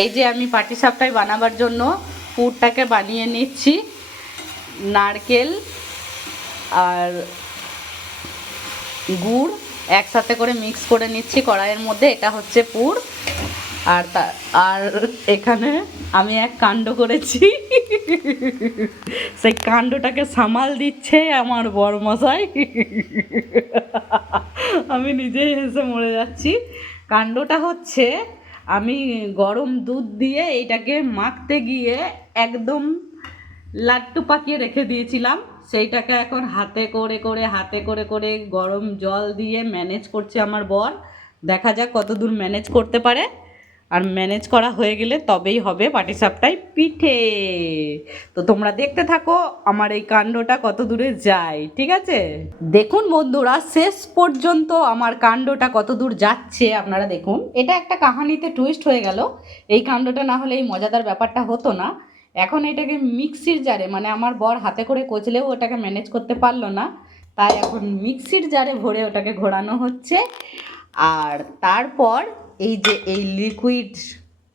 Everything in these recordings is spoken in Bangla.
এই যে আমি পাটিসাপটাই বানাবার জন্য পুরটাকে বানিয়ে নিচ্ছি, নারকেল আর গুড় একসাথে করে মিক্স করে নিচ্ছি কড়াইয়ের মধ্যে, এটা হচ্ছে পুর। আর তা, আর এখানে আমি এক কাণ্ড করেছি। সেই কাণ্ডটাকে সামাল দিচ্ছে আমার বরমশাই। আমি নিজেই হেসে মরে যাচ্ছি। কাণ্ডটা হচ্ছে আমি গরম দুধ দিয়ে এইটাকে মাখতে গিয়ে একদম লাট্টু পাকিয়ে রেখে দিয়েছিলাম। সেইটাকে এখন হাতে করে করে, হাতে করে করে গরম জল দিয়ে ম্যানেজ করছে আমার বর। দেখা যাক কতদূর ম্যানেজ করতে পারে। আর ম্যানেজ করা হয়ে গেলে তবেই হবে পাটিসাপটাই পিঠে। তো তোমরা দেখতে থাকো আমার এই কাণ্ডটা কত দূরে যায়, ঠিক আছে? দেখুন বন্ধুরা, শেষ পর্যন্ত আমার কাণ্ডটা কত দূর যাচ্ছে, আপনারা দেখুন। এটা একটা কাহানিতে টুইস্ট হয়ে গেল। এই কাণ্ডটা না হলে এই মজাদার ব্যাপারটা হতো না। এখন এটাকে মিক্সির জারে মানে আমার বর হাতে করে কচলেও ওটাকে ম্যানেজ করতে পারল না, তাই এখন মিক্সির জারে ভরে ওটাকে ঘোরানো হচ্ছে। আর তারপর এই যে এই লিকুইড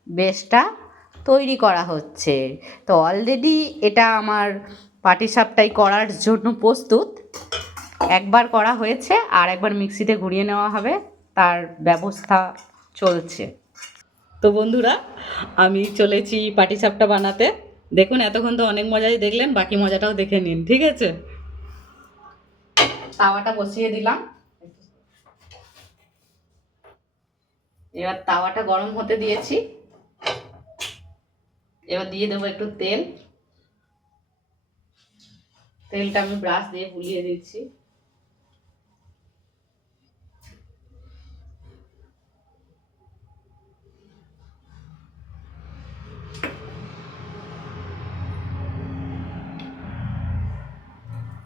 বেসটা তৈরি করা হচ্ছে। তো অলরেডি এটা আমার পাটিসাপটাই করার জন্য প্রস্তুত। একবার করা হয়েছে আর একবার মিক্সিতে ঘুরিয়ে নেওয়া হবে, তার ব্যবস্থা চলছে। তো বন্ধুরা, আমি চলেছি পাটিসাপটা বানাতে। দেখুন, এতক্ষণ তো অনেক মজাই দেখলেন, বাকি মজাটাও দেখে নিন, ঠিক আছে? তাওয়াটা বসিয়ে দিলাম। এবার তাওয়াটা গরম হতে দিয়েছি। এবার দিয়ে দেবো একটু তেল। তেলটা আমি ব্রাশ দিয়ে বুলিয়ে দিচ্ছি।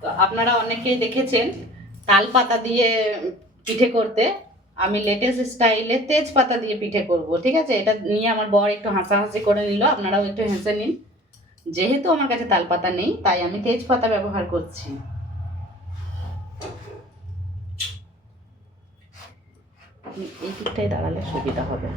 তো আপনারা অনেকেই দেখেছেন তাল পাতা দিয়ে পিঠে করতে। আমি লেটেস্ট স্টাইলে তেজপাতা দিয়ে পিঠে করব, ঠিক আছে? এটা নিয়ে আমার বর একটু হাসাহাসি করে নিল, আপনারাও একটু হেসে নিন। যেহেতু আমার কাছে তালপাতা নেই, তাই আমি তেজপাতা ব্যবহার করছি। এই দিকটাই দাঁড়ালে সুবিধা হবে।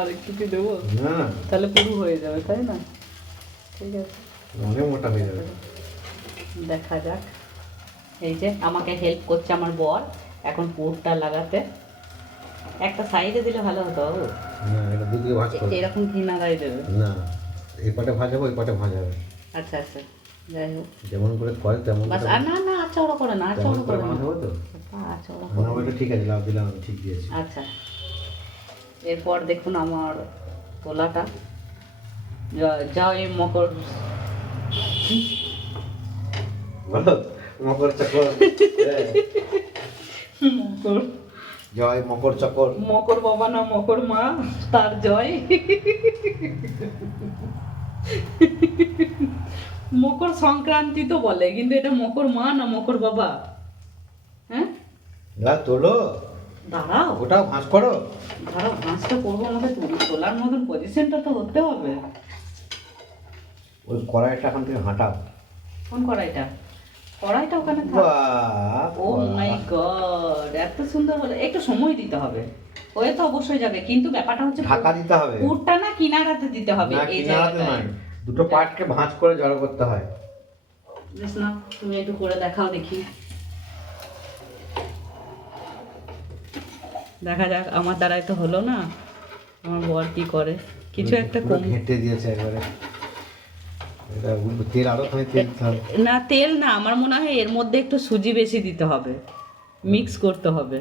আর একটু কি দেবো? না তাহলে পুরো হয়ে যাবে তাই না? ঠিক আছে। অনেক মোটা হয়ে যাবে। দেখা যাক। এই যে আমাকে হেল্প করছে আমার বর এখন পুরটা লাগাতে। একটা সাইডে দিলে ভালো হতো বাবু। না এটা দুদিকে ভাজ করো। এরকম কি নাড়াই দেবে? না এই পাটে ভাজাবো ওই পাটে ভাজাবে আচ্ছা আচ্ছা যাই হোক। যেমন করে করে তেমন বাস আর না না আচ্ছা ওরা করে না আচ্ছা ওরা করে না। তো? আচ্ছা ওরা করে ঠিক আছে লাভ দিলাম আমি ঠিক দিয়েছি। আচ্ছা। এরপর দেখুন আমার তোলাটা যা- এই মকর মকর চকর হ্যাঁ। মকর। জয় মকর চকর মকর বাবা না মকর মা তার জয়। মকর সংক্রান্তি তো বলে কিন্তু এটা মকর মা না মকর বাবা? হ্যাঁ? তোলো। দাঁড়াও। ওটাও ভাঁজ করো। দাঁড়াও ভাঁজটা করব আমাকে তুলি তোলার মতন পজিশনটা তো হতে হবে। ওই কড়াইটা এখান থেকে হাঁটাও। কোন কড়াইটা? কড়াইটা ওখানে থাক। ও মাই গড এত সুন্দর হলো। একটু সময় দিতে হবে। হয়ে তো অবশ্যই যাবে কিন্তু ব্যাপারটা হচ্ছে ঢাকা দিতে হবে। পুরটা না কিনারাতে দিতে হবে এই নয়। দুটো পাটকে ভাঁজ করে জড়ো করতে হয়। বেশ না তুমি একটু করে দেখাও দেখি। দেখা যাক আমার দ্বারাই তো হলো না। আমার বর কি করে? কিছু একটা কম ঘেঁটে দিয়েছে একবারে। তেল আরও তেল না তেল না আমার মনে হয় এর মধ্যে একটু সুজি বেশি দিতে হবে। মিক্স করতে হবে।